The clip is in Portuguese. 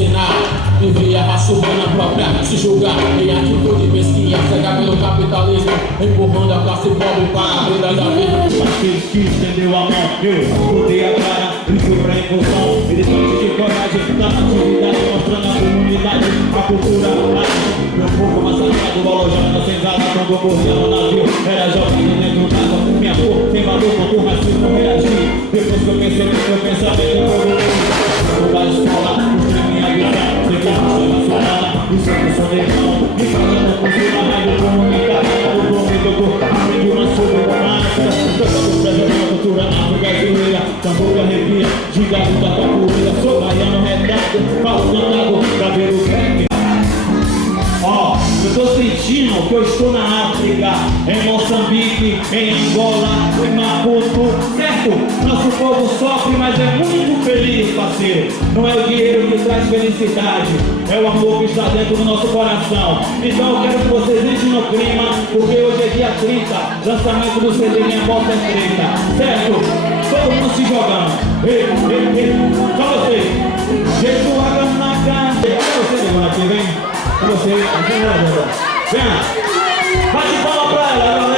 cenário. Vivia raçuando a própria se julgar. Em atitude mesquinha, cega pelo capitalismo, empurrando a classe pobre para a beira da vida. Aquele que estendeu a mão, eu mudei a cara, ele foi pra inclusão. Ele trouxe de coragem, da atividade, mostrando a comunidade, a cultura, a arte. Meu povo massacrado, alojado na senzala, quando eu corria no navio, era jovem dentro d'água. Minha cor tem valor quando o racismo reagir. Depois que eu pensei no meu pensamento, eu vou da escola, mostrei minha visão, sei que eu sou nacional, isso é que sou negão. Me fazendo construir uma rádio comunitária, o nome do corpo, aprendi uma sobre-romântica, tocando preservando a cultura afro-brasileira, tambor de arrepia, gigante da capoeira, sou baiano retrato, falo cantado, pra ver o rap. Ó, eu tô sentindo que eu estou na África, em Moçambique, em Angola, em Maputo, certo? Nosso povo sofre, mas é muito feliz, parceiro. Não é o dinheiro que traz felicidade, é o amor que está dentro do nosso coração. Então eu quero que vocês entrem no clima, porque hoje é dia 30, lançamento do CD Minha Volta é Treta, certo? Todo mundo se jogando. Ei, ei, ei, só vocês. Jesus agora na cara. Olha você, agora aqui, vem. Com você, vem, bate palma pra ela.